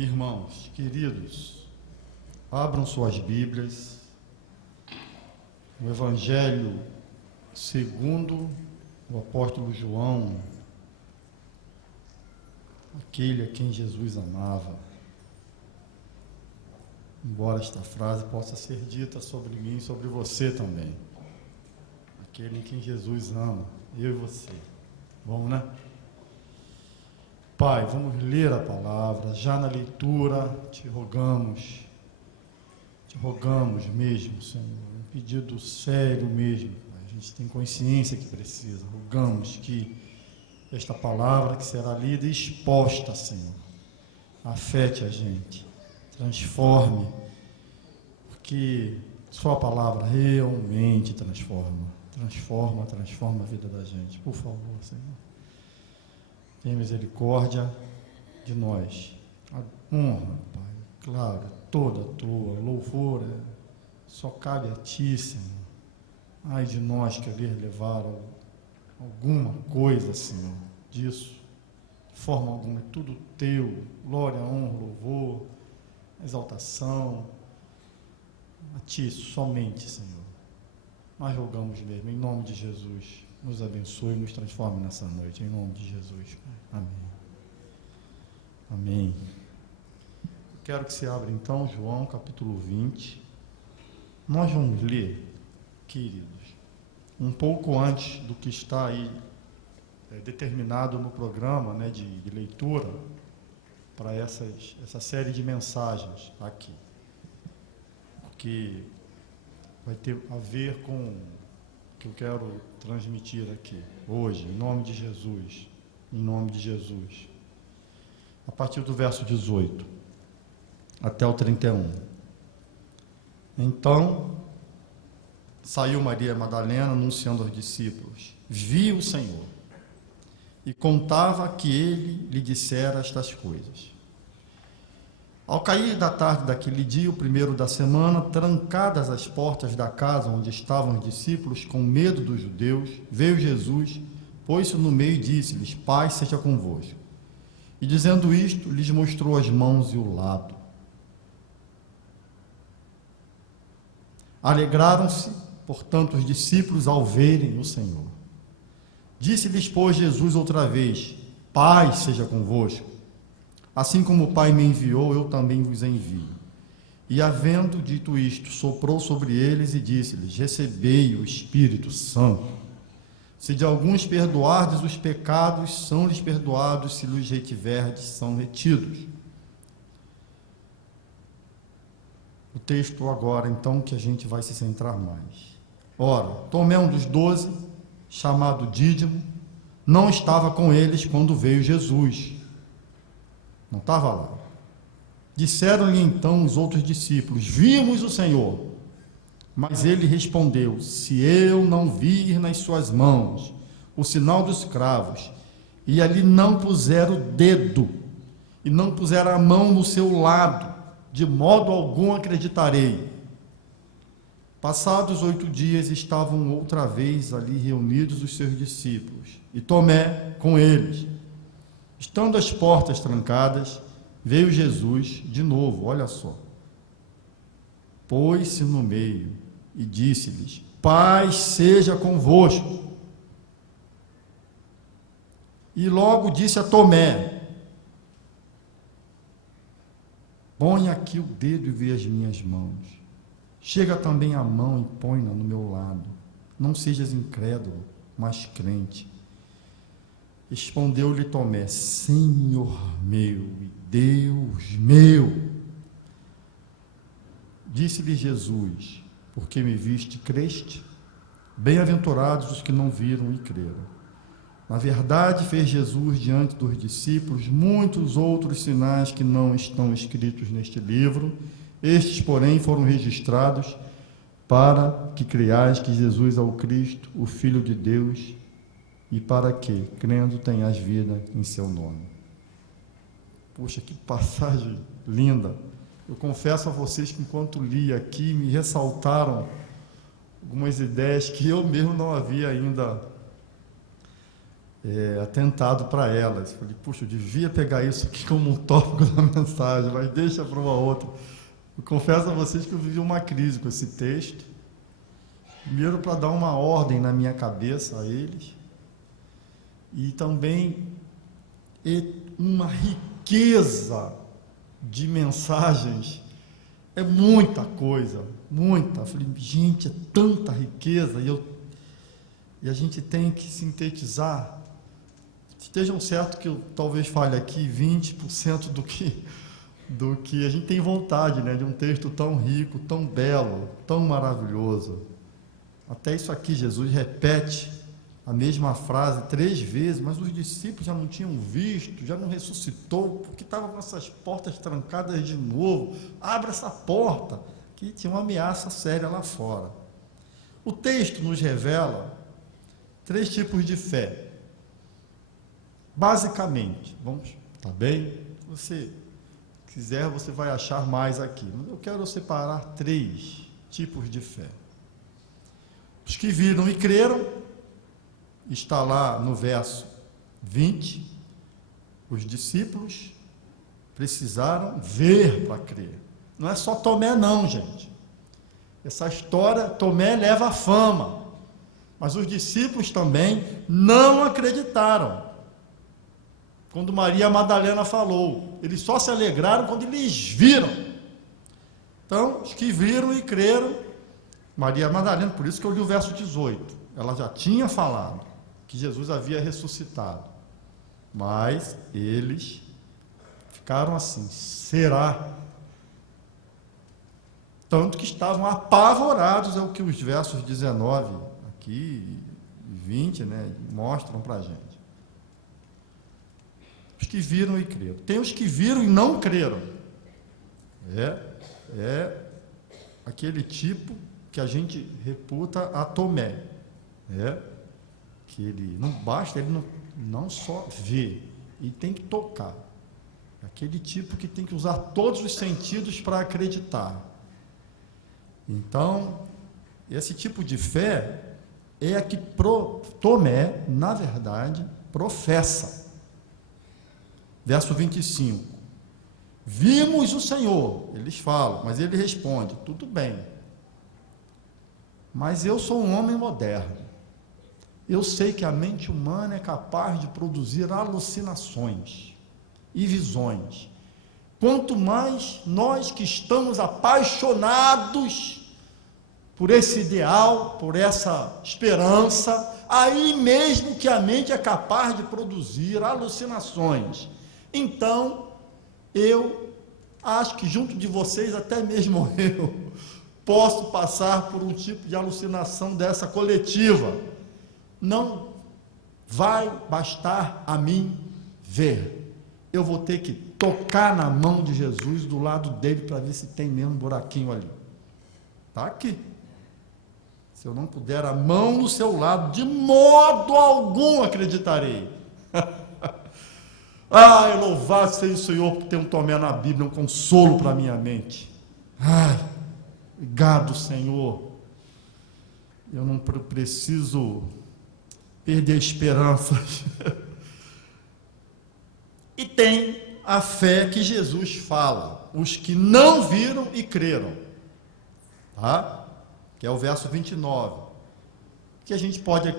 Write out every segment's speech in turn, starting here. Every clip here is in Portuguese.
Irmãos, queridos, abram suas Bíblias, o Evangelho segundo o apóstolo João, aquele a quem Jesus amava. Embora esta frase possa ser dita sobre mim e sobre você também. Aquele em quem Jesus ama, eu e você. Vamos, né? Pai, vamos ler a palavra. Já na leitura, te rogamos mesmo, Senhor, um pedido sério mesmo. A gente tem consciência que precisa. Rogamos que esta palavra que será lida e exposta, Senhor, afete a gente, transforme, porque só a palavra realmente transforma a vida da gente. Por favor, Senhor, tenha misericórdia de nós. A honra, Pai, claro, toda tua, louvor só cabe a Ti, Senhor. Ai de nós querer levar alguma coisa, Senhor, disso, de forma alguma, é tudo Teu, glória, honra, louvor, exaltação, a Ti somente, Senhor. Nós rogamos mesmo, em nome de Jesus, nos abençoe e nos transforme nessa noite, em nome de Jesus. Amém. Amém. Quero que você abra então João capítulo 20. Nós vamos ler, queridos, um pouco antes do que está aí determinado no programa, né, de leitura para essa série de mensagens aqui, porque vai ter a ver com o que eu quero transmitir aqui hoje, em nome de Jesus, a partir do verso 18 até o 31. Então saiu Maria Madalena anunciando aos discípulos: vi o Senhor, e contava que ele lhe dissera estas coisas. Ao cair da tarde daquele dia, o primeiro da semana, trancadas as portas da casa onde estavam os discípulos, com medo dos judeus, veio Jesus, pôs-se no meio e disse-lhes: paz seja convosco. E dizendo isto, lhes mostrou as mãos e o lado. Alegraram-se, portanto, os discípulos ao verem o Senhor. Disse-lhes, pois, Jesus outra vez: paz seja convosco. Assim como o Pai me enviou, eu também vos envio. E, havendo dito isto, soprou sobre eles e disse-lhes: recebei o Espírito Santo. Se de alguns perdoardes os pecados, são-lhes perdoados; se lhes retiverdes, são retidos. O texto agora, então, que a gente vai se centrar mais. Ora, Tomé, um dos 12, chamado Dídimo, não estava com eles quando veio Jesus. Não estava lá. Disseram-lhe então os outros discípulos: vimos o Senhor. Mas ele respondeu: se eu não vir nas suas mãos o sinal dos cravos, e ali não puser o dedo, e não puser a mão no seu lado, de modo algum acreditarei. Passados 8 dias, estavam outra vez ali reunidos os seus discípulos, e Tomé com eles. Estando as portas trancadas, veio Jesus de novo, olha só, pôs-se no meio e disse-lhes: paz seja convosco. E logo disse a Tomé: põe aqui o dedo e vê as minhas mãos. Chega também a mão e põe-na no meu lado. Não sejas incrédulo, mas crente. Respondeu-lhe Tomé: Senhor meu e Deus meu. Disse-lhe Jesus: porque me viste, creste? Bem-aventurados os que não viram e creram. Na verdade, fez Jesus diante dos discípulos muitos outros sinais que não estão escritos neste livro. Estes, porém, foram registrados para que creiais que Jesus é o Cristo, o Filho de Deus, e para que, crendo, tenhas vida em seu nome. Poxa, que passagem linda! Eu confesso a vocês que, enquanto li aqui, me ressaltaram algumas ideias que eu mesmo não havia ainda atentado para elas. Falei, puxa, eu devia pegar isso aqui como um tópico da mensagem, mas deixa para uma outra. Eu confesso a vocês que eu vivi uma crise com esse texto. Primeiro, para dar uma ordem na minha cabeça a eles, e também uma riqueza de mensagens. É muita coisa, muita. Eu falei, gente, é tanta riqueza, e a gente tem que sintetizar. Estejam certos que eu talvez fale aqui 20% do que a gente tem vontade, né, de um texto tão rico, tão belo, tão maravilhoso. Até isso aqui, Jesus repete a mesma frase 3 vezes, mas os discípulos já não tinham visto, já não ressuscitou, porque estavam com essas portas trancadas de novo. Abre essa porta, que tinha uma ameaça séria lá fora. O texto nos revela 3 tipos de fé. Basicamente, tá bem? Se você quiser, você vai achar mais aqui. Mas eu quero separar 3 tipos de fé. Os que viram e creram, está lá no verso 20, os discípulos precisaram ver para crer. Não é só Tomé não, gente. Essa história, Tomé leva a fama, mas os discípulos também não acreditaram. Quando Maria Madalena falou, eles só se alegraram quando eles viram. Então, os que viram e creram, Maria Madalena, por isso que eu li o verso 18, ela já tinha falado que Jesus havia ressuscitado, mas eles ficaram assim, será? Tanto que estavam apavorados, é o que os versos 19 aqui e 20, né, mostram para a gente. Os que viram e creram. Tem os que viram e não creram. É aquele tipo que a gente reputa a Tomé. Que ele não basta, ele não só vê, ele tem que tocar. Aquele tipo que tem que usar todos os sentidos para acreditar. Então, esse tipo de fé é a que Tomé, na verdade, professa. Verso 25. Vimos o Senhor, eles falam, mas ele responde, tudo bem, mas eu sou um homem moderno. Eu sei que a mente humana é capaz de produzir alucinações e visões. Quanto mais nós que estamos apaixonados por esse ideal, por essa esperança, aí mesmo que a mente é capaz de produzir alucinações. Então, eu acho que junto de vocês, até mesmo eu, posso passar por um tipo de alucinação dessa coletiva. Não vai bastar a mim ver. Eu vou ter que tocar na mão de Jesus, do lado dele, para ver se tem mesmo um buraquinho ali. Está aqui. Se eu não puder a mão no seu lado, de modo algum acreditarei. Louvado seja o Senhor por ter um Tomé na Bíblia, um consolo para a minha mente. Obrigado, Senhor. Eu não preciso perder esperanças. E tem a fé que Jesus fala, os que não viram e creram, tá? Que é o verso 29, que a gente pode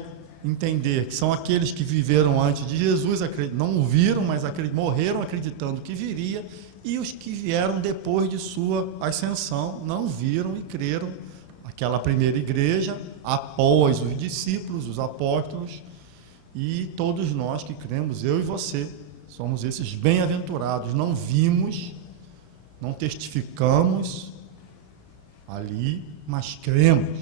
entender que são aqueles que viveram antes de Jesus, não o viram, mas morreram acreditando que viria, e os que vieram depois de sua ascensão, não viram e creram. Aquela primeira igreja, após os discípulos, os apóstolos, e todos nós que cremos, eu e você, somos esses bem-aventurados. Não vimos, não testificamos ali, mas cremos.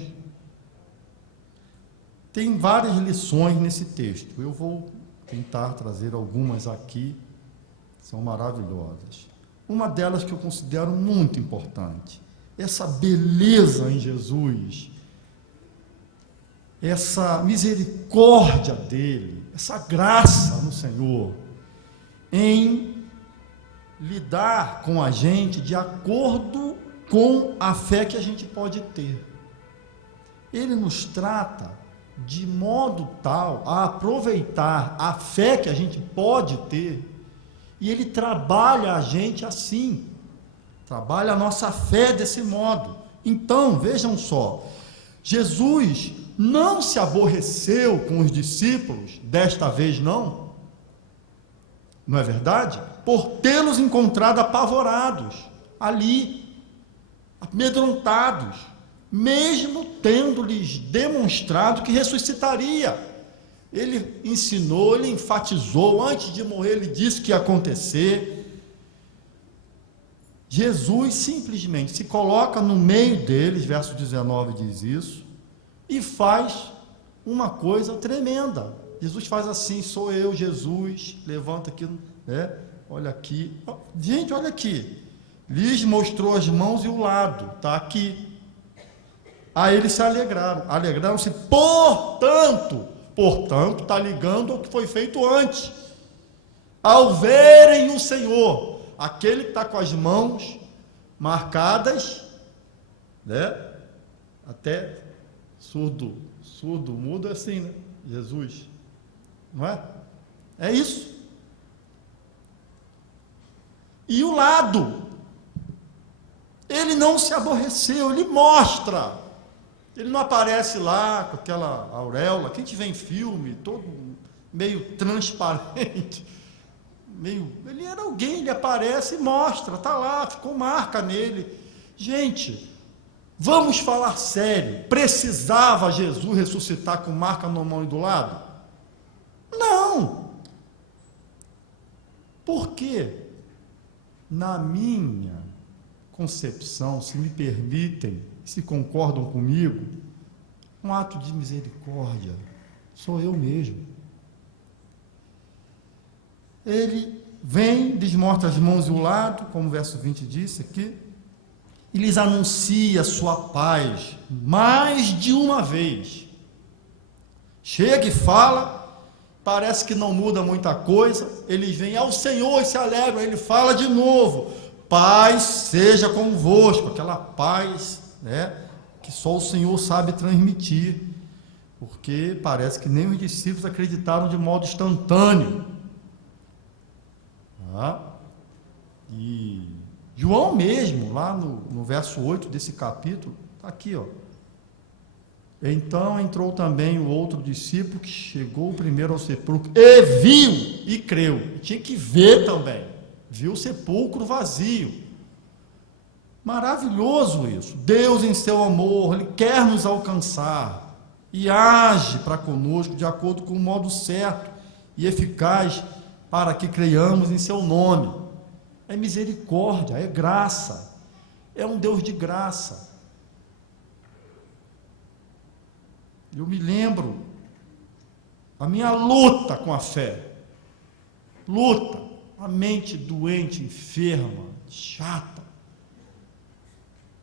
Tem várias lições nesse texto, eu vou tentar trazer algumas aqui, são maravilhosas. Uma delas que eu considero muito importante, essa beleza em Jesus, essa misericórdia dele, essa graça no Senhor, em lidar com a gente de acordo com a fé que a gente pode ter. Ele nos trata de modo tal a aproveitar a fé que a gente pode ter, e ele trabalha a gente assim, trabalha a nossa fé desse modo. Então, vejam só, Jesus não se aborreceu com os discípulos, desta vez não é verdade? Por tê-los encontrado apavorados, ali, amedrontados, mesmo tendo-lhes demonstrado que ressuscitaria. Ele ensinou, ele enfatizou, antes de morrer ele disse que ia acontecer. Jesus simplesmente se coloca no meio deles, verso 19 diz isso, e faz uma coisa tremenda. Jesus faz assim: sou eu, Jesus, levanta aqui, né? Olha aqui, gente, olha aqui, lhes mostrou as mãos e o lado, está aqui. Aí eles se alegraram-se, portanto, está ligando ao que foi feito antes, ao verem o Senhor, aquele que está com as mãos marcadas, né? Até surdo, mudo é assim, né? Jesus, não é? É isso. E o lado, ele não se aborreceu, ele mostra, ele não aparece lá com aquela auréola, que a gente vê em filme, todo meio transparente, ele era alguém, ele aparece e mostra, está lá, ficou marca nele. Gente, vamos falar sério, precisava Jesus ressuscitar com marca na mão e do lado? Não. Por quê? Na minha concepção, se me permitem, se concordam comigo, um ato de misericórdia sou eu mesmo. Ele vem, desmorta as mãos e o lado, como o verso 20 disse aqui, e lhes anuncia a sua paz mais de uma vez. Chega e fala, parece que não muda muita coisa, eles vêm ao Senhor e se alegram, ele fala de novo: paz seja convosco, aquela paz, né, que só o Senhor sabe transmitir, porque parece que nem os discípulos acreditaram de modo instantâneo. E João mesmo, lá no verso 8 desse capítulo, está aqui, ó. Então entrou também o outro discípulo, que chegou primeiro ao sepulcro, e viu, e creu. Tinha que ver também, viu o sepulcro vazio. Maravilhoso isso. Deus, em seu amor, ele quer nos alcançar e age para conosco de acordo com o modo certo e eficaz, para que creiamos em seu nome. É misericórdia, é graça, é um Deus de graça. Eu me lembro a minha luta com a fé, a mente doente, enferma, chata,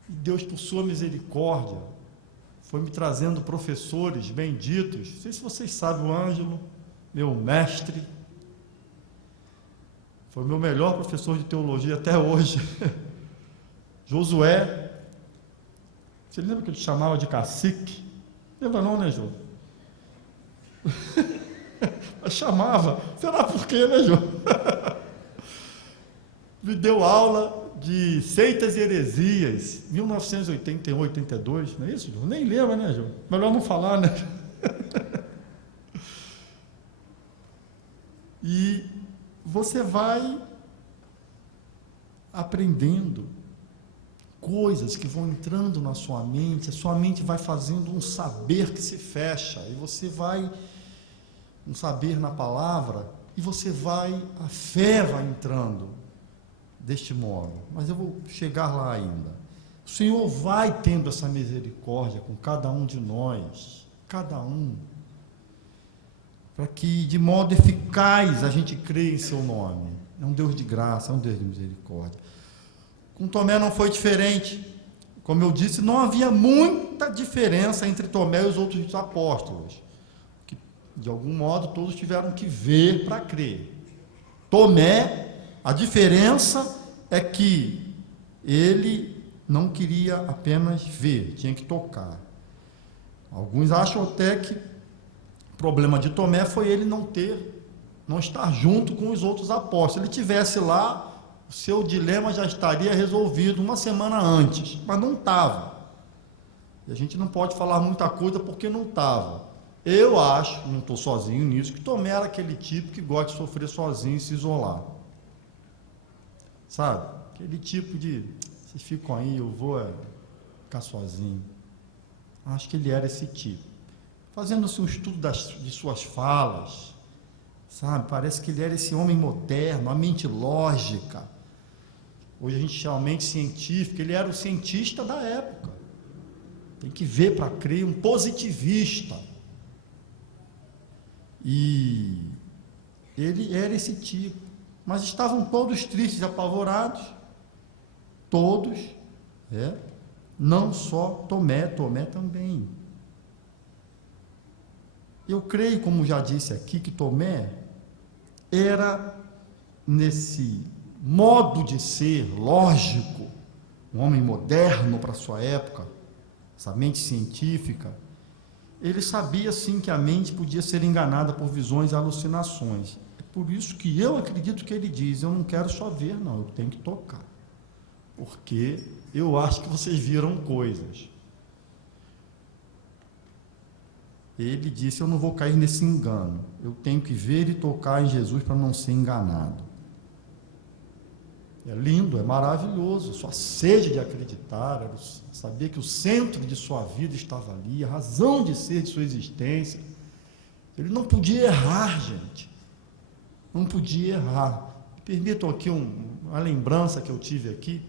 e Deus, por sua misericórdia, foi me trazendo professores benditos. Não sei se vocês sabem, o Ângelo, meu mestre, foi o meu melhor professor de teologia até hoje. Josué, você lembra que ele chamava de cacique? Lembra não, né, Jô? Chamava, será por quê, né, Jô? Me deu aula de seitas e heresias, 1981, 82, não é isso, Jô? Nem lembra, né, Jô? Melhor não falar, né? E você vai aprendendo coisas que vão entrando na sua mente, a sua mente vai fazendo um saber que se fecha, e você vai, um saber na palavra, e você vai, a fé vai entrando deste modo. Mas eu vou chegar lá ainda. O Senhor vai tendo essa misericórdia com cada um de nós, cada um, para que de modo eficaz a gente creia em seu nome. É um Deus de graça, é um Deus de misericórdia. Com Tomé não foi diferente. Como eu disse, não havia muita diferença entre Tomé e os outros apóstolos, que de algum modo todos tiveram que ver para crer. Tomé, a diferença é que ele não queria apenas ver, tinha que tocar. Alguns acham até que O problema de Tomé foi ele não estar junto com os outros apóstolos. Se ele estivesse lá, o seu dilema já estaria resolvido uma semana antes, mas não estava. E a gente não pode falar muita coisa porque não estava. Eu acho, não estou sozinho nisso, que Tomé era aquele tipo que gosta de sofrer sozinho e se isolar. Sabe? Aquele tipo de, vocês ficam aí, eu vou ficar sozinho. Acho que ele era esse tipo. Fazendo-se um estudo de suas falas, sabe? Parece que ele era esse homem moderno, a mente lógica. Hoje a gente chama mente científica, ele era o cientista da época. Tem que ver para crer, um positivista. E ele era esse tipo. Mas estavam todos tristes, apavorados. Todos. Não só Tomé também. Eu creio, como já disse aqui, que Tomé era, nesse modo de ser lógico, um homem moderno para a sua época, essa mente científica, ele sabia sim que a mente podia ser enganada por visões e alucinações. É por isso que eu acredito que ele diz: eu não quero só ver, não, eu tenho que tocar, porque eu acho que vocês viram coisas. Ele disse: eu não vou cair nesse engano, eu tenho que ver e tocar em Jesus para não ser enganado. É lindo, é maravilhoso, sua sede de acreditar, era saber que o centro de sua vida estava ali, a razão de ser de sua existência. Ele não podia errar, gente, não podia errar. Permitam aqui uma lembrança que eu tive aqui,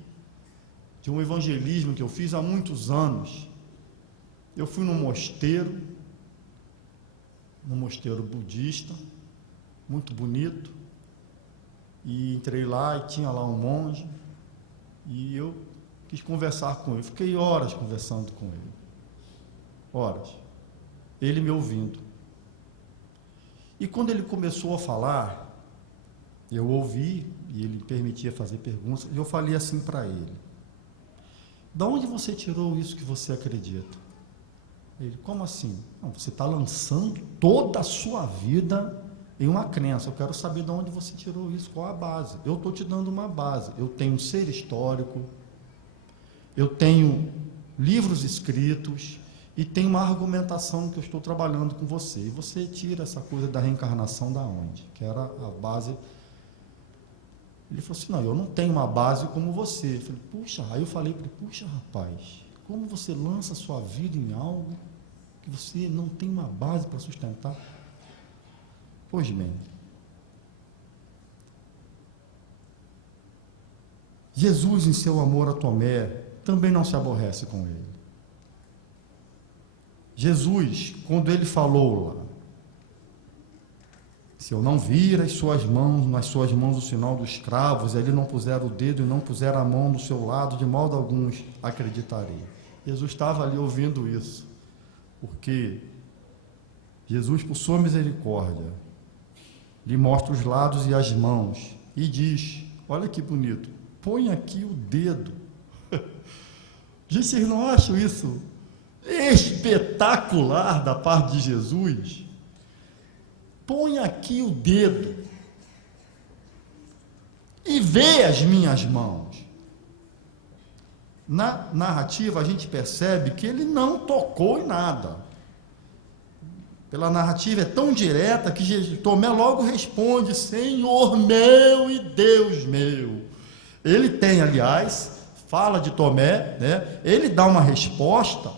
de um evangelismo que eu fiz há muitos anos. Eu fui num mosteiro budista, muito bonito, e entrei lá e tinha lá um monge, e eu quis conversar com ele. Fiquei horas conversando com ele, horas, ele me ouvindo. E quando ele começou a falar, eu ouvi, e ele permitia fazer perguntas, e eu falei assim para ele: de onde você tirou isso que você acredita? Ele: como assim? Não, você está lançando toda a sua vida em uma crença. Eu quero saber de onde você tirou isso, qual a base. Eu estou te dando uma base. Eu tenho um ser histórico, eu tenho livros escritos e tenho uma argumentação que eu estou trabalhando com você. E você tira essa coisa da reencarnação da onde? Que era a base. Ele falou assim: não, eu não tenho uma base como você. Eu falei: puxa, aí eu falei para ele: puxa, rapaz, como você lança a sua vida em algo que você não tem uma base para sustentar? Pois bem, Jesus, em seu amor a Tomé, também não se aborrece com ele. Jesus, quando ele falou lá: se eu não vir nas suas mãos o sinal dos cravos, ele não puser o dedo e não puser a mão do seu lado, de modo algum acreditarei. Jesus estava ali ouvindo isso, porque Jesus, por sua misericórdia, lhe mostra os lados e as mãos e diz: olha que bonito, põe aqui o dedo. Gente, vocês não acham isso espetacular da parte de Jesus? Põe aqui o dedo e vê as minhas mãos. Na narrativa a gente percebe que ele não tocou em nada. Pela narrativa é tão direta que Tomé logo responde: Senhor meu e Deus meu. Ele tem, aliás, fala de Tomé, né? Ele dá uma resposta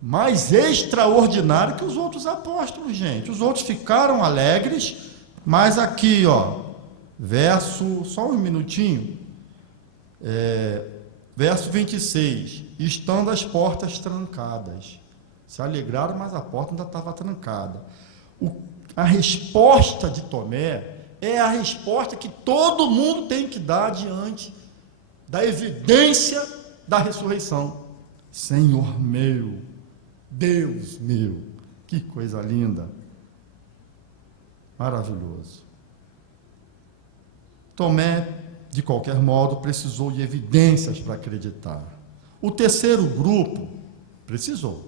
mais extraordinária que os outros apóstolos, gente. Os outros ficaram alegres, mas aqui, verso, só um minutinho, verso 26, estando as portas trancadas. Se alegraram, mas a porta ainda estava trancada. A resposta de Tomé é a resposta que todo mundo tem que dar diante da evidência da ressurreição. Senhor meu, Deus meu, que coisa linda, maravilhoso. Tomé, de qualquer modo, precisou de evidências para acreditar. O terceiro grupo precisou.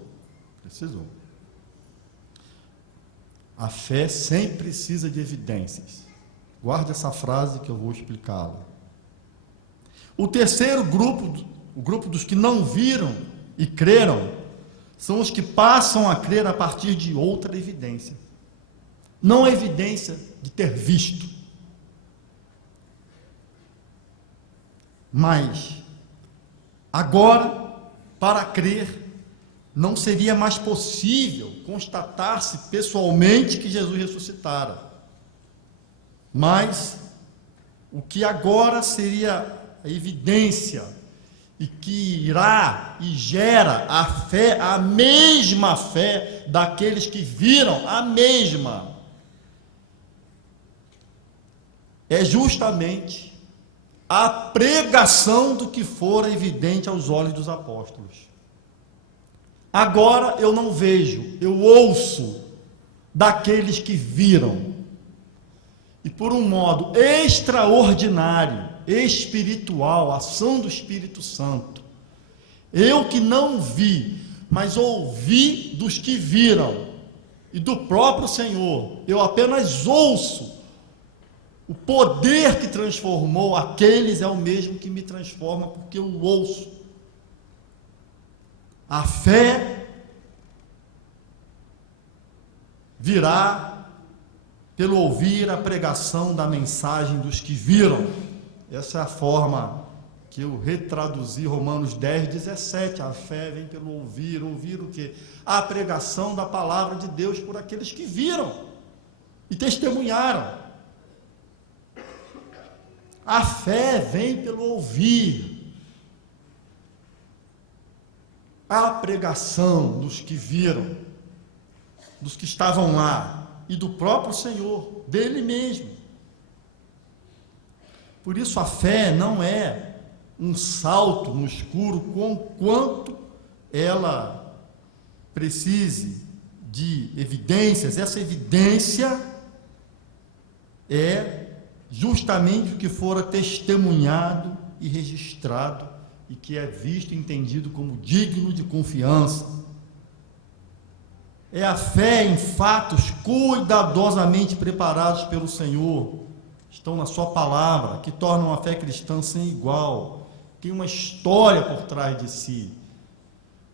A fé sempre precisa de evidências. Guarde essa frase que eu vou explicá-la. O terceiro grupo, o grupo dos que não viram e creram, são os que passam a crer a partir de outra evidência. Não a evidência de ter visto, mas agora, para crer, não seria mais possível constatar-se pessoalmente que Jesus ressuscitara. Mas o que agora seria a evidência e que irá e gera a fé, a mesma fé daqueles que viram, a mesma, é justamente a pregação do que fora evidente aos olhos dos apóstolos. Agora eu não vejo, eu ouço daqueles que viram. E por um modo extraordinário, espiritual, ação do Espírito Santo, eu que não vi, mas ouvi dos que viram, e do próprio Senhor, eu apenas ouço. O poder que transformou aqueles é o mesmo que me transforma, porque eu ouço. A fé virá pelo ouvir a pregação da mensagem dos que viram. Essa é a forma que eu retraduzi Romanos 10:17. A fé vem pelo ouvir. Ouvir o quê? A pregação da palavra de Deus por aqueles que viram e testemunharam. A fé vem pelo ouvir. A pregação dos que viram, dos que estavam lá, e do próprio Senhor, dele mesmo. Por isso a fé não é um salto no escuro, quanto ela precise de evidências. Essa evidência é justamente o que fora testemunhado e registrado e que é visto e entendido como digno de confiança. É a fé em fatos cuidadosamente preparados pelo Senhor, estão na sua palavra, que tornam a fé cristã sem igual. Tem uma história por trás de si,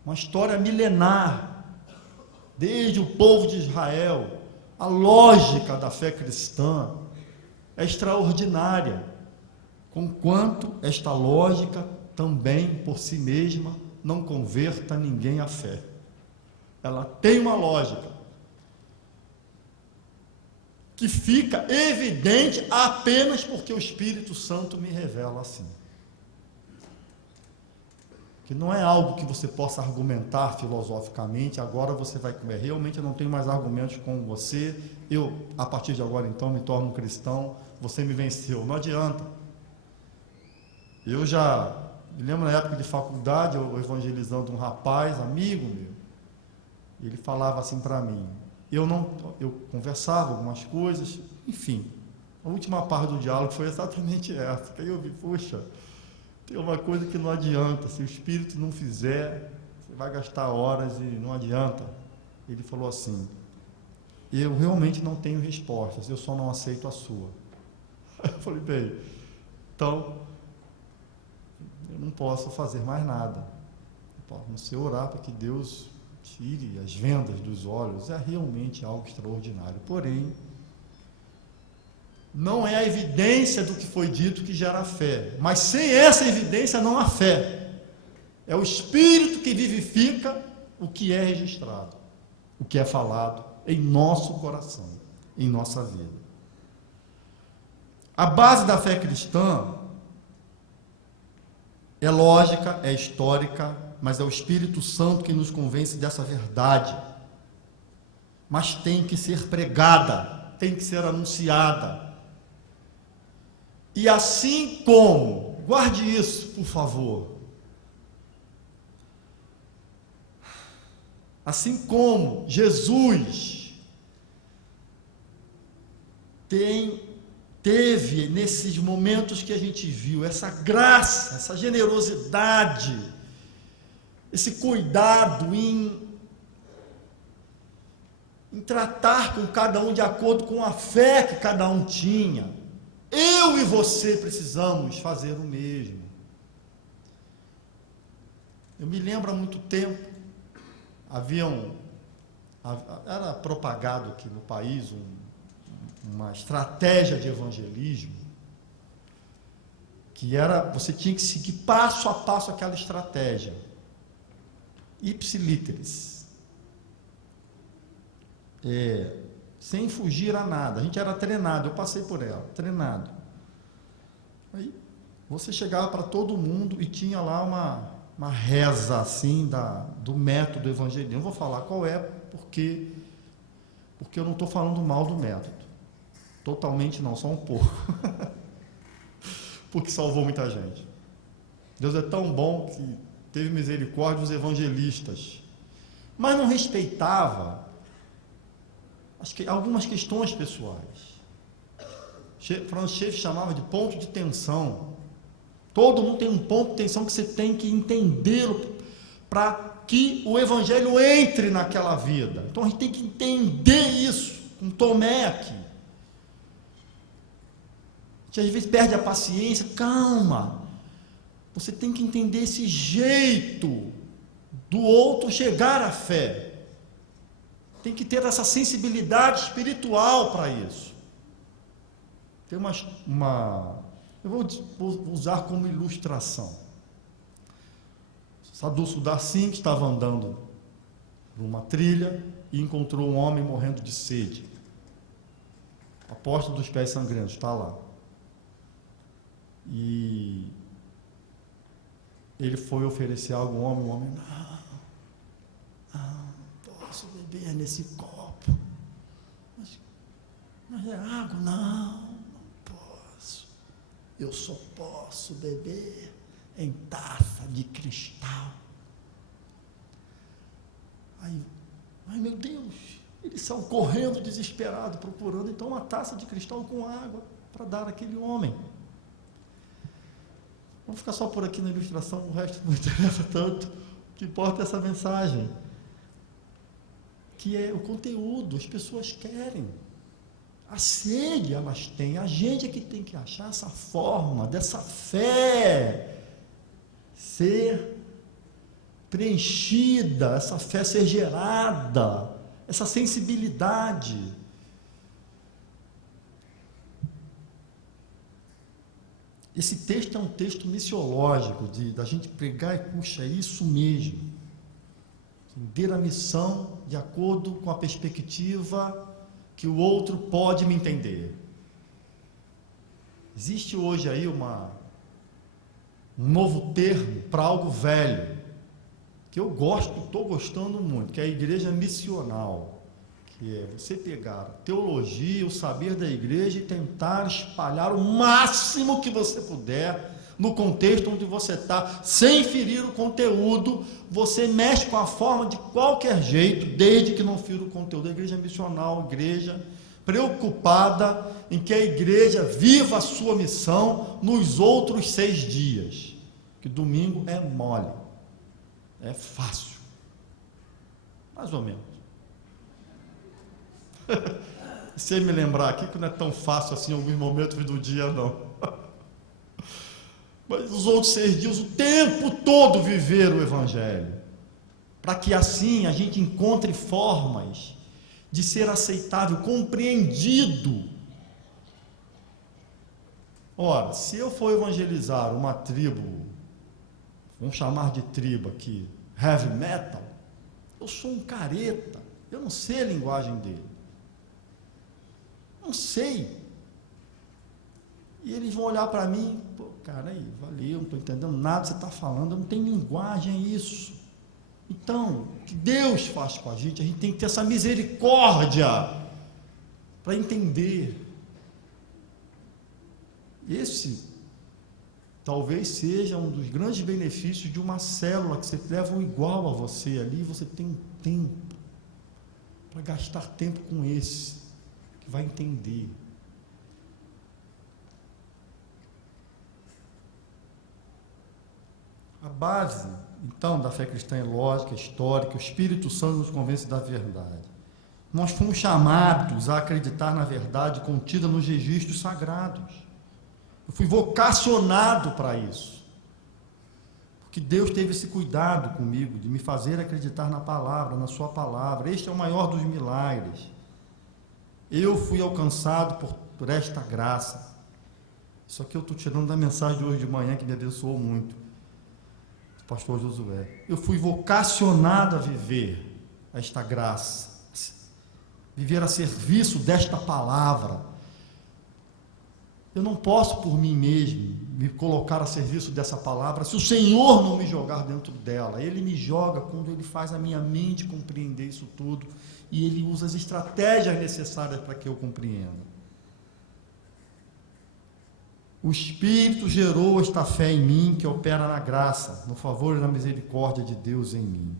uma história milenar, desde o povo de Israel. A lógica da fé cristã é extraordinária, conquanto esta lógica também, por si mesma, não converta ninguém à fé. Ela tem uma lógica que fica evidente apenas porque o Espírito Santo me revela assim. Que não é algo que você possa argumentar filosoficamente. Agora você vai comer. Realmente eu não tenho mais argumentos com você. Eu, a partir de agora, então, me torno um cristão. Você me venceu. Não adianta. Eu já me lembro na época de faculdade, eu evangelizando um rapaz, amigo meu. Ele falava assim para mim. Eu conversava algumas coisas, enfim. A última parte do diálogo foi exatamente essa. Aí eu vi, poxa, tem uma coisa que não adianta. Se o Espírito não fizer, você vai gastar horas e não adianta. Ele falou assim: eu realmente não tenho respostas, eu só não aceito a sua. Eu falei, bem, então eu não posso fazer mais nada. Eu posso não sei orar para que Deus tire as vendas dos olhos. É realmente algo extraordinário. Porém, não é a evidência do que foi dito que gera fé, mas sem essa evidência não há fé. É o Espírito que vivifica o que é registrado, o que é falado em nosso coração, em nossa vida. A base da fé cristã é lógica, é histórica, mas é o Espírito Santo que nos convence dessa verdade. Mas tem que ser pregada, tem que ser anunciada. E assim como, guarde isso, por favor, assim como Jesus teve nesses momentos que a gente viu, essa graça, essa generosidade, esse cuidado em em tratar com cada um de acordo com a fé que cada um tinha. Eu e você precisamos fazer o mesmo. Eu me lembro há muito tempo, era propagado aqui no país uma estratégia de evangelismo, que era, você tinha que seguir passo a passo aquela estratégia, ipsilíteres, sem fugir a nada. A gente era treinado, eu passei por ela, treinado. Aí você chegava para todo mundo e tinha lá uma reza assim do método evangelismo. Não vou falar qual é, porque eu não estou falando mal do método. Totalmente não, só um pouco. Porque salvou muita gente. Deus é tão bom que teve misericórdia dos evangelistas. Mas não respeitava algumas questões pessoais. Franz Schaeffer chamava de ponto de tensão. Todo mundo tem um ponto de tensão que você tem que entendê-lo para que o evangelho entre naquela vida. Então a gente tem que entender isso, com Tomé aqui. A gente às vezes perde a paciência. Calma, você tem que entender esse jeito do outro chegar à fé. Tem que ter essa sensibilidade espiritual para isso. Tem eu vou usar como ilustração. Sadhu Sudar Singh estava andando numa trilha e encontrou um homem morrendo de sede. A porta dos pés sangrentos está lá. E ele foi oferecer algo ao homem, o homem, não posso beber nesse copo. Mas é água, não posso. Eu só posso beber em taça de cristal. Ai meu Deus, eles são correndo desesperado, procurando então uma taça de cristal com água para dar àquele homem. Vamos ficar só por aqui na ilustração, o resto não interessa tanto. O que importa é essa mensagem, que é o conteúdo. As pessoas querem, a sede elas têm, a gente é que tem que achar essa forma dessa fé ser preenchida, essa fé ser gerada, essa sensibilidade. Esse texto é um texto missiológico, da gente pregar e, puxa, é isso mesmo. Entender a missão de acordo com a perspectiva que o outro pode me entender. Existe hoje aí um novo termo para algo velho, que eu estou gostando muito, que é a igreja missional. Que é você pegar a teologia, o saber da igreja e tentar espalhar o máximo que você puder no contexto onde você está, sem ferir o conteúdo. Você mexe com a forma de qualquer jeito, desde que não fira o conteúdo. A igreja missional, a igreja preocupada em que a igreja viva a sua missão nos outros 6 dias, que domingo é mole, é fácil, mais ou menos. Se me lembrar aqui que não é tão fácil assim em alguns momentos do dia, não. Mas os outros 6 dias, o tempo todo viver o Evangelho, para que assim a gente encontre formas de ser aceitável, compreendido. Ora, se eu for evangelizar uma tribo, vamos chamar de tribo aqui, heavy metal, eu sou um careta, eu não sei a linguagem dele. Não sei. E eles vão olhar para mim, pô, cara, aí, valeu, não estou entendendo nada que você está falando, não tem linguagem isso. Então, o que Deus faz com a gente tem que ter essa misericórdia para entender. Esse talvez seja um dos grandes benefícios de uma célula, que você leva um igual a você ali, você tem tempo para gastar tempo com esse que vai entender. A base, então, da fé cristã é lógica, histórica. O Espírito Santo nos convence da verdade. Nós fomos chamados a acreditar na verdade contida nos registros sagrados. Eu fui vocacionado para isso. Porque Deus teve esse cuidado comigo, de me fazer acreditar na palavra, na sua palavra. Este é o maior dos milagres. Eu fui alcançado por esta graça. Isso aqui eu estou tirando da mensagem de hoje de manhã, que me abençoou muito. Pastor Josué. Eu fui vocacionado a viver esta graça. Viver a serviço desta palavra. Eu não posso por mim mesmo me colocar a serviço dessa palavra se o Senhor não me jogar dentro dela. Ele me joga quando Ele faz a minha mente compreender isso tudo e Ele usa as estratégias necessárias para que eu compreenda. O Espírito gerou esta fé em mim que opera na graça, no favor e na misericórdia de Deus em mim.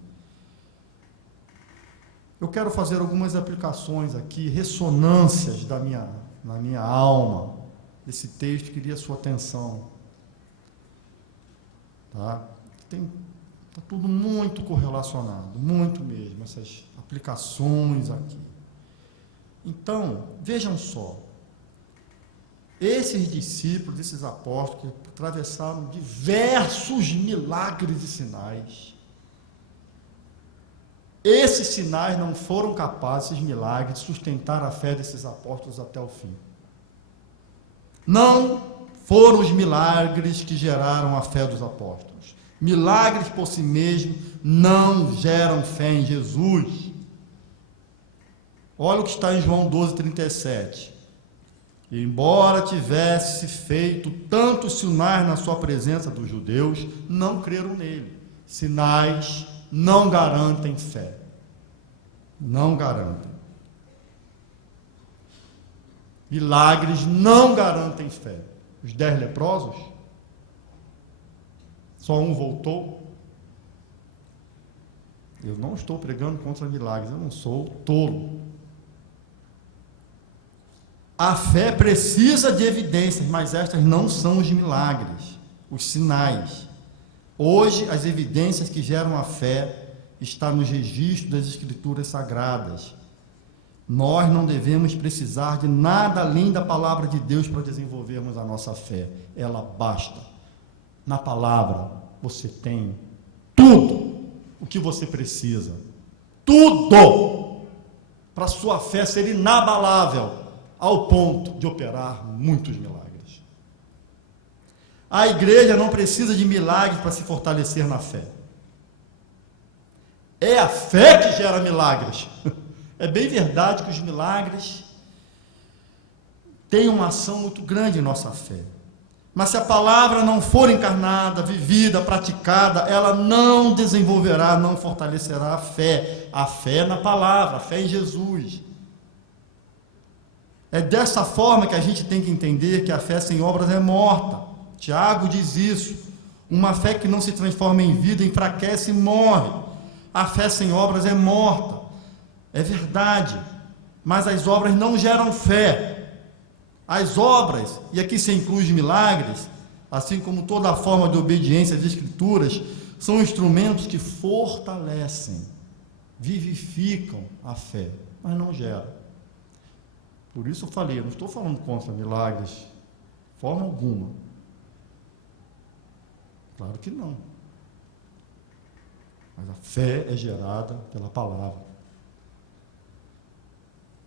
Eu quero fazer algumas aplicações aqui, ressonâncias na minha alma, desse texto, queria a sua atenção. Tá? Está tudo muito correlacionado, muito mesmo, essas aplicações aqui. Então, vejam só, esses discípulos, esses apóstolos, que atravessaram diversos milagres e sinais, esses sinais não foram capazes, esses milagres, de sustentar a fé desses apóstolos até o fim. Não foram os milagres que geraram a fé dos apóstolos. Milagres por si mesmos não geram fé em Jesus. Olha o que está em João 12:37. Embora tivesse feito tantos sinais na sua presença dos judeus, não creram nele. Sinais não garantem fé. Não garantem. Milagres não garantem fé. Os 10 leprosos, só um voltou. Eu não estou pregando contra milagres, eu não sou tolo. A fé precisa de evidências, mas estas não são os milagres, os sinais. Hoje, as evidências que geram a fé estão nos registros das Escrituras Sagradas. Nós não devemos precisar de nada além da palavra de Deus para desenvolvermos a nossa fé. Ela basta. Na palavra, você tem tudo o que você precisa. Tudo! Para a sua fé ser inabalável, ao ponto de operar muitos milagres. A igreja não precisa de milagres para se fortalecer na fé. É a fé que gera milagres. É bem verdade que os milagres têm uma ação muito grande em nossa fé. Mas se a palavra não for encarnada, vivida, praticada, ela não desenvolverá, não fortalecerá a fé. A fé na palavra, a fé em Jesus. É dessa forma que a gente tem que entender que a fé sem obras é morta. Tiago diz isso. Uma fé que não se transforma em vida enfraquece e morre. A fé sem obras é morta. É verdade. Mas as obras não geram fé. As obras, e aqui se inclui os milagres, assim como toda a forma de obediência às Escrituras, são instrumentos que fortalecem, vivificam a fé, mas não geram. Por isso eu falei, eu não estou falando contra milagres, de forma alguma. Claro que não. Mas a fé é gerada pela palavra.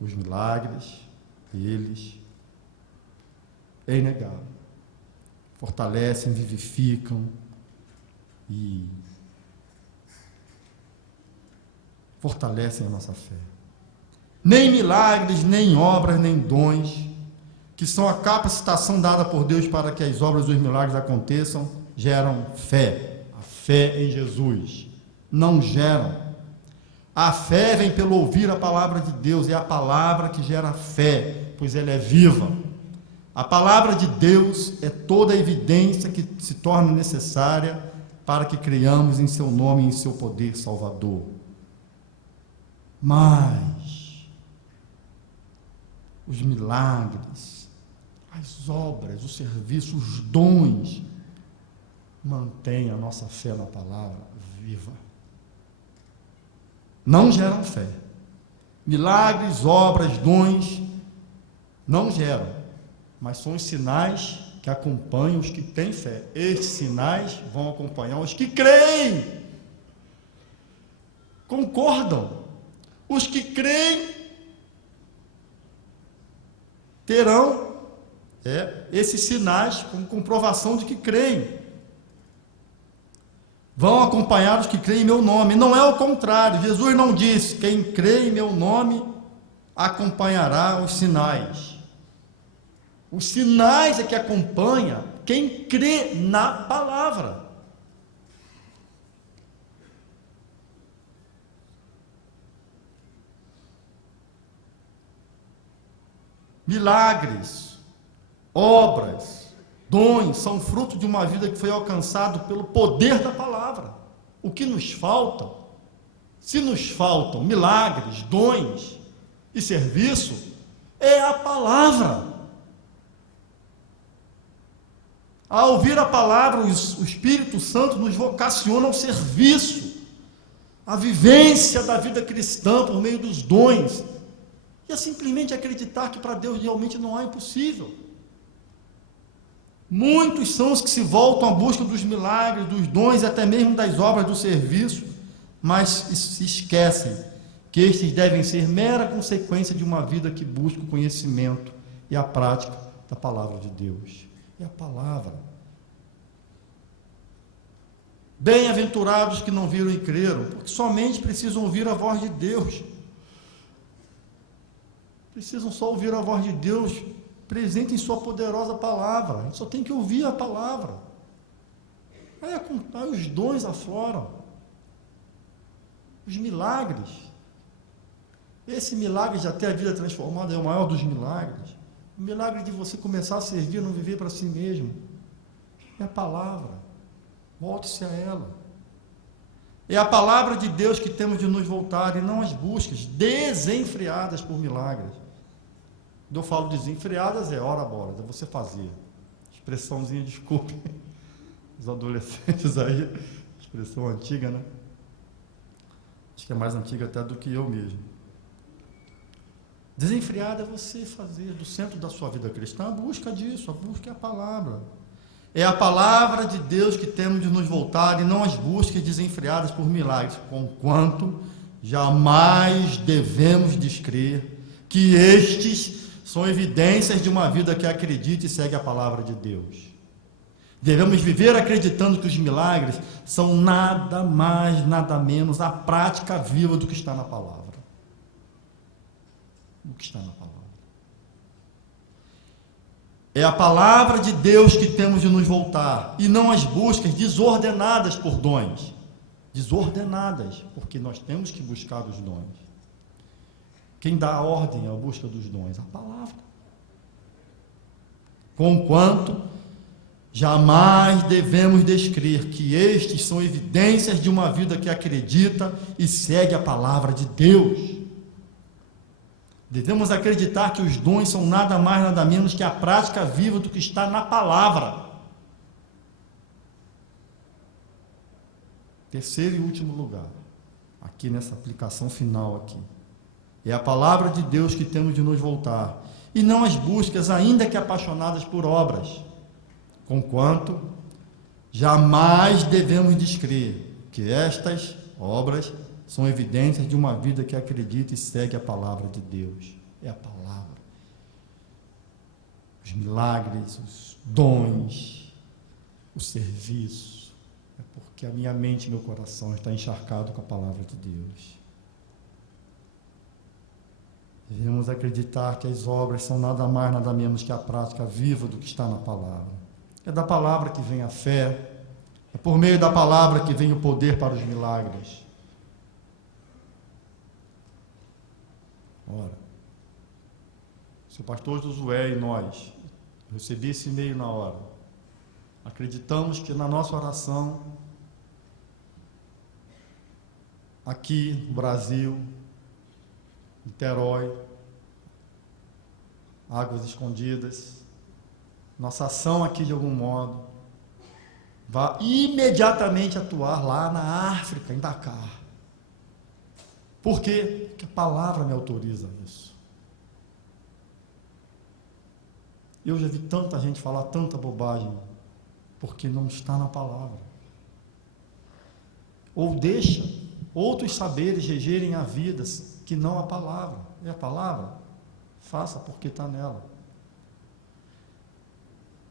Os milagres, eles, é inegável. Fortalecem, vivificam e fortalecem a nossa fé. Nem milagres, nem obras, nem dons, que são a capacitação dada por Deus para que as obras dos milagres aconteçam, geram fé. A fé em Jesus. Não geram. A fé vem pelo ouvir a palavra de Deus, é a palavra que gera fé, pois ela é viva. A palavra de Deus é toda a evidência que se torna necessária para que creiamos em seu nome e em seu poder salvador. Mas os milagres, as obras, o serviço, os dons mantêm a nossa fé na palavra viva. Não geram fé. Milagres, obras, dons não geram, mas são os sinais que acompanham os que têm fé. Estes sinais vão acompanhar os que creem. Concordam? Os que creem terão esses sinais como comprovação de que creem. Vão acompanhar os que creem em meu nome. Não é o contrário. Jesus não disse: quem crê em meu nome acompanhará os sinais. Os sinais é que acompanha quem crê na palavra. Milagres, obras, dons são fruto de uma vida que foi alcançada pelo poder da palavra. O que nos falta, se nos faltam milagres, dons e serviço, é a palavra. Ao ouvir a palavra, o Espírito Santo nos vocaciona ao serviço, à vivência da vida cristã por meio dos dons. E é simplesmente acreditar que para Deus realmente não há impossível. Muitos são os que se voltam à busca dos milagres, dos dons e até mesmo das obras do serviço, mas se esquecem que estes devem ser mera consequência de uma vida que busca o conhecimento e a prática da palavra de Deus. É a palavra. Bem-aventurados que não viram e creram, porque somente precisam ouvir a voz de Deus. Precisam só ouvir a voz de Deus presente em sua poderosa palavra. A gente só tem que ouvir a palavra. Aí os dons afloram. Os milagres. Esse milagre de ter a vida transformada é o maior dos milagres. O milagre de você começar a servir, não viver para si mesmo. É a palavra. Volte-se a ela. É a palavra de Deus que temos de nos voltar e não as buscas desenfreadas por milagres. Quando eu falo desenfreadas, é hora bora, é você fazer. Expressãozinha, desculpe, os adolescentes aí, expressão antiga, né? Acho que é mais antiga até do que eu mesmo. Desenfreada é você fazer do centro da sua vida cristã a busca disso, a busca é a palavra. É a palavra de Deus que temos de nos voltar e não as buscas desenfreadas por milagres, conquanto jamais devemos descrer que estes são evidências de uma vida que acredita e segue a palavra de Deus. Devemos viver acreditando que os milagres são nada mais, nada menos a prática viva do que está na palavra. O que está na palavra. É a palavra de Deus que temos de nos voltar, e não as buscas desordenadas por dons. Desordenadas, porque nós temos que buscar os dons. Quem dá a ordem à busca dos dons? A palavra. Conquanto jamais devemos descrer que estes são evidências de uma vida que acredita e segue a palavra de Deus. Devemos acreditar que os dons são nada mais, nada menos que a prática viva do que está na palavra. Terceiro e último lugar, aqui nessa aplicação final aqui. É a palavra de Deus que temos de nos voltar, e não as buscas, ainda que apaixonadas por obras, conquanto jamais devemos descrer que estas obras são evidências de uma vida que acredita e segue a palavra de Deus. É a palavra. Os milagres, os dons, o serviço. É porque a minha mente e meu coração está encharcado com a palavra de Deus. Devemos acreditar que as obras são nada mais, nada menos que a prática viva do que está na palavra. É da palavra que vem a fé, é por meio da palavra que vem o poder para os milagres. Ora, se o pastor Josué e nós recebi esse e-mail na hora, acreditamos que na nossa oração, aqui no Brasil, Niterói, Águas Escondidas, nossa ação aqui de algum modo, vai imediatamente atuar lá na África, em Dakar. Por quê? Porque a palavra me autoriza isso. Eu já vi tanta gente falar tanta bobagem, porque não está na palavra. Ou deixa outros saberes regerem a vida, que não a palavra. É a palavra? Faça porque está nela.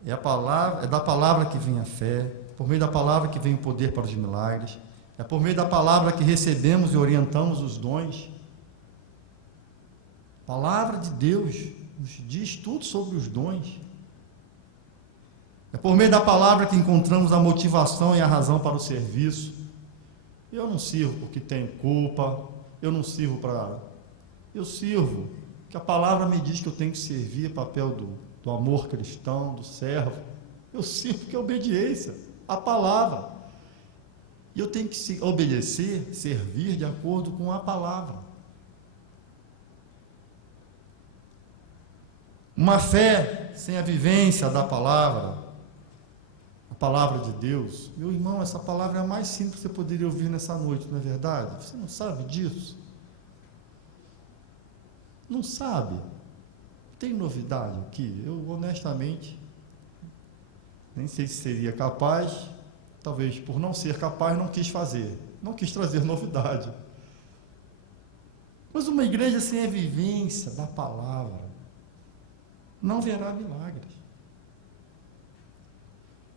É da palavra que vem a fé, por meio da palavra que vem o poder para os milagres, é por meio da palavra que recebemos e orientamos os dons. A palavra de Deus nos diz tudo sobre os dons. É por meio da palavra que encontramos a motivação e a razão para o serviço. Eu não sirvo porque tenho culpa, eu não sirvo para... Eu sirvo, porque a palavra me diz que eu tenho que servir, papel do amor cristão, do servo. Eu sirvo porque é obediência à palavra. E eu tenho que obedecer, servir de acordo com a palavra. Uma fé sem a vivência da palavra, a palavra de Deus. Meu irmão, essa palavra é a mais simples que você poderia ouvir nessa noite, não é verdade? Você não sabe disso? Não sabe? Tem novidade aqui? Eu, honestamente, nem sei se seria capaz, talvez por não ser capaz, não quis fazer, não quis trazer novidade. Mas uma igreja sem a vivência da palavra não verá milagres.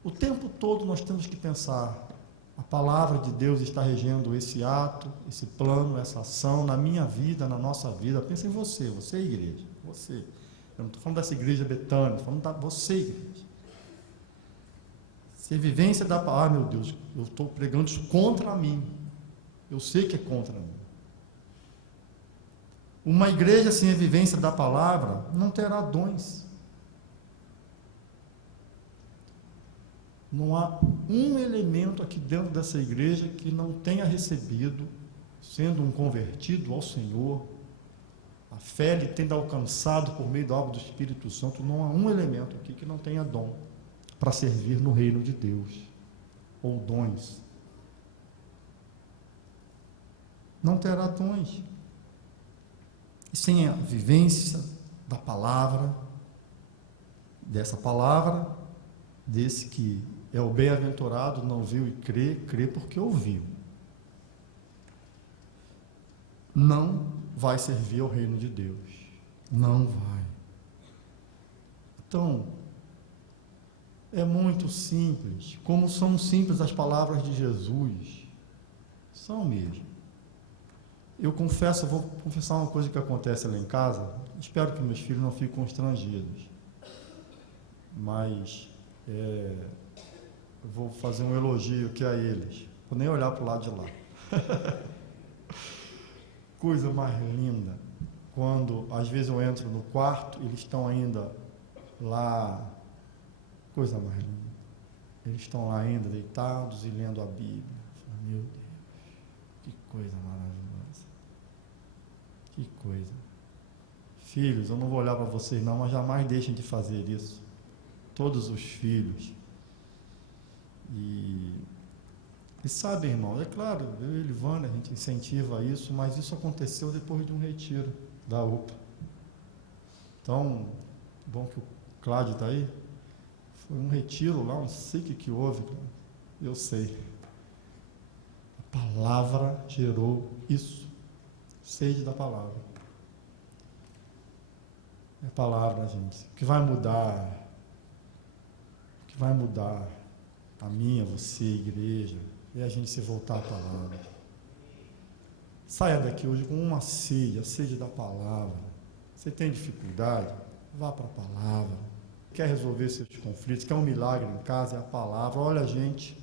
O tempo todo nós temos que pensar, a palavra de Deus está regendo esse ato, esse plano, essa ação na minha vida, na nossa vida. Pensa em você é igreja, você. Eu não estou falando dessa igreja Betânia, estou falando da você, igreja. Se a vivência da palavra, meu Deus, eu estou pregando isso contra mim. Eu sei que é contra mim. Uma igreja sem a vivência da palavra não terá dons. Não há um elemento aqui dentro dessa igreja que não tenha recebido, sendo um convertido ao Senhor, a fé lhe tendo alcançado por meio da obra do Espírito Santo. Não há um elemento aqui que não tenha dom para servir no reino de Deus, ou dons. Não terá dons. E sem a vivência da palavra, dessa palavra, desse que é o bem-aventurado, não viu e crê porque ouviu. Não vai servir ao reino de Deus. Não vai. Então, é muito simples. Como são simples as palavras de Jesus. São mesmo. Eu confesso, vou confessar uma coisa que acontece lá em casa. Espero que meus filhos não fiquem constrangidos. Mas eu vou fazer um elogio aqui a eles. Vou nem olhar para o lado de lá. Coisa mais linda. Quando, às vezes, eu entro no quarto, eles estão ainda lá. Coisa mais linda. Eles estão lá ainda, deitados e lendo a Bíblia. Meu Deus, que coisa maravilhosa. Que coisa. Filhos, eu não vou olhar para vocês não, mas jamais deixem de fazer isso. Todos os filhos. E sabe, irmão, é claro, eu e Ilvana, a gente incentiva isso, mas isso aconteceu depois de um retiro da UPA. Então, bom que o Cláudio está aí. Foi um retiro lá, não sei o que houve, eu sei. A palavra gerou isso. Sede da palavra. É a palavra, gente. O que vai mudar a minha, você, igreja, é a gente se voltar à palavra. Saia daqui hoje com uma sede, a sede da palavra. Você tem dificuldade? Vá para a palavra. Quer resolver seus conflitos? Quer um milagre em casa? É a palavra. Olha, gente,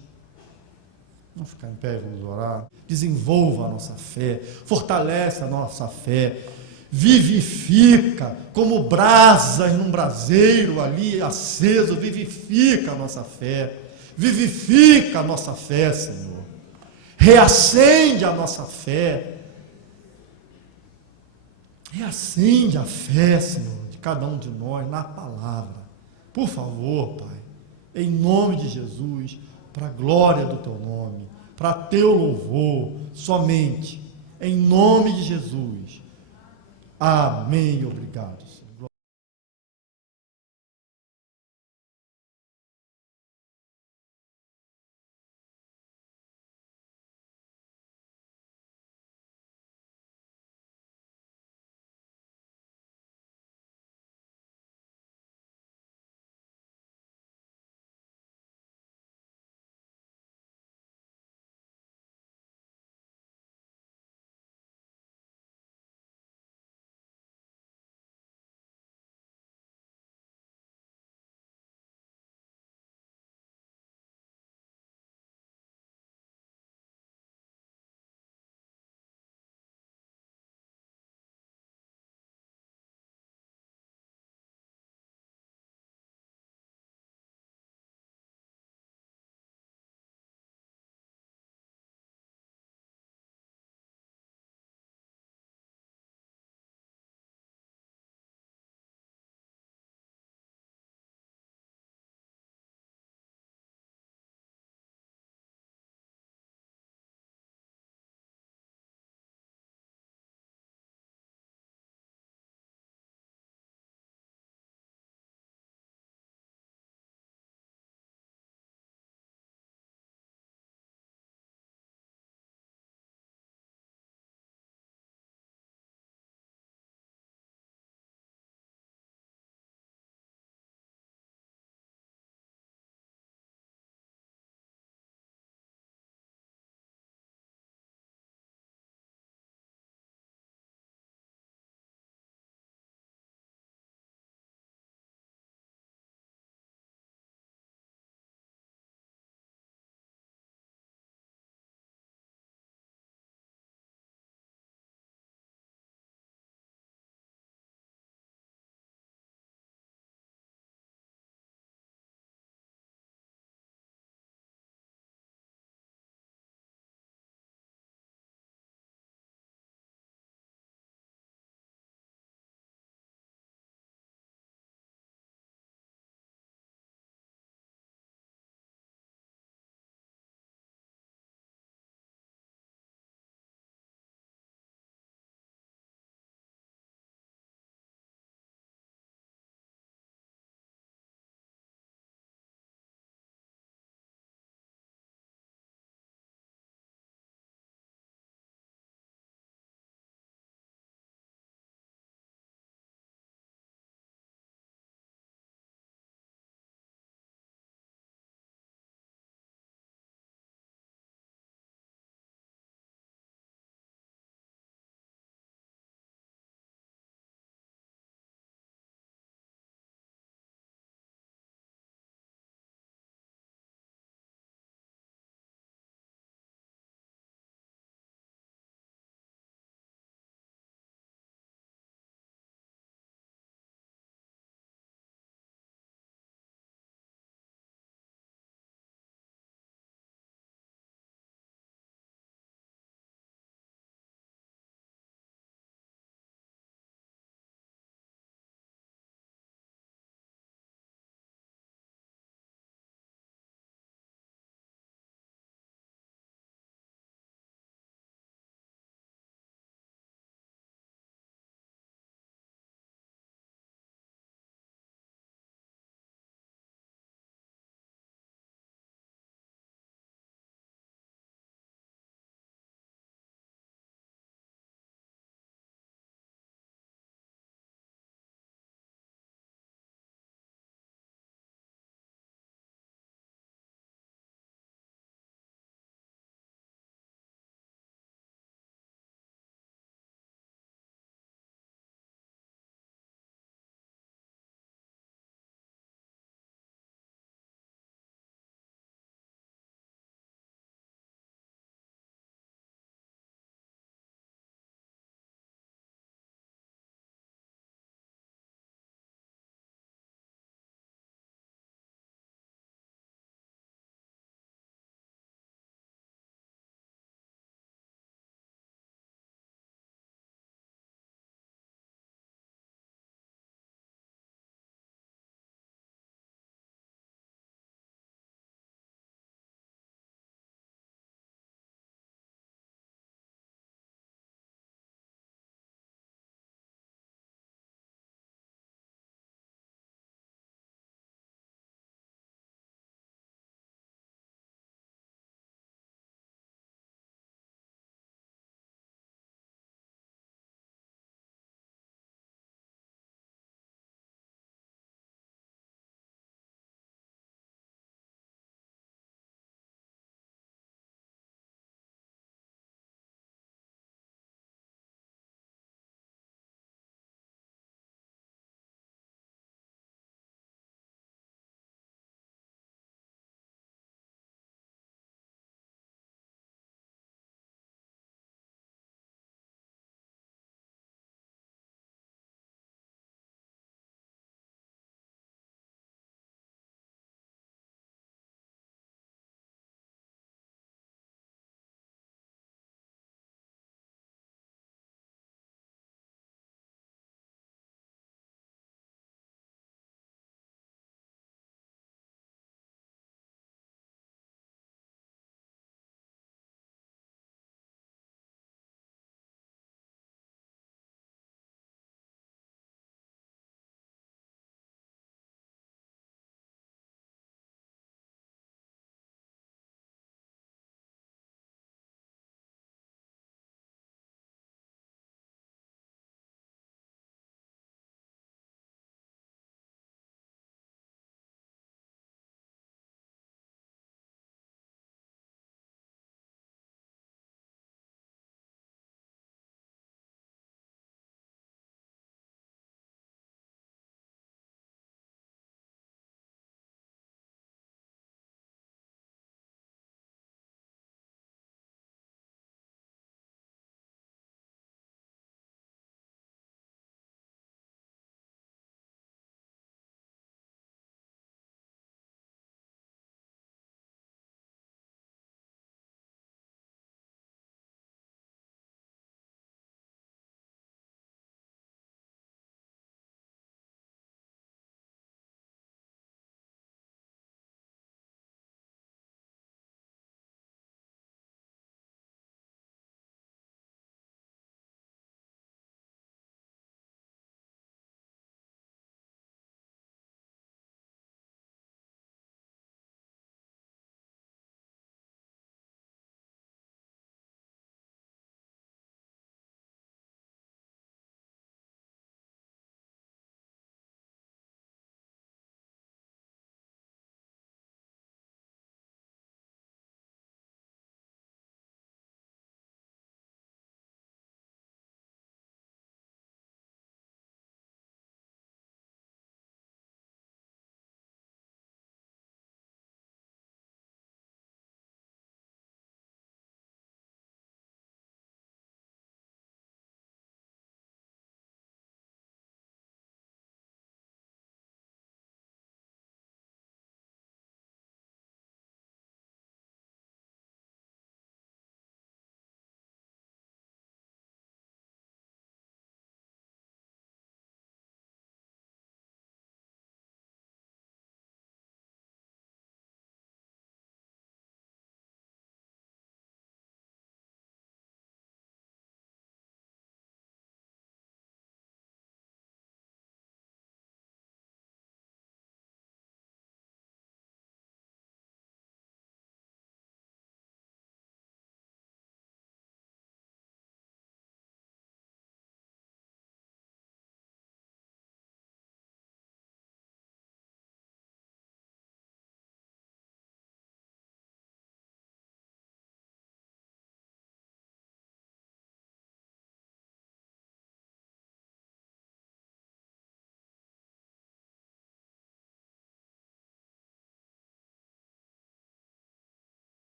vamos ficar em pé e vamos orar. Desenvolva a nossa fé, fortalece a nossa fé, vivifica como brasas num braseiro ali aceso, vivifica a nossa fé, vivifica a nossa fé, Senhor, reacende a nossa fé, reacende a fé, Senhor, de cada um de nós na palavra, por favor, Pai, em nome de Jesus, para a glória do Teu nome, para Teu louvor, somente em nome de Jesus. Amém. Obrigado, Senhor.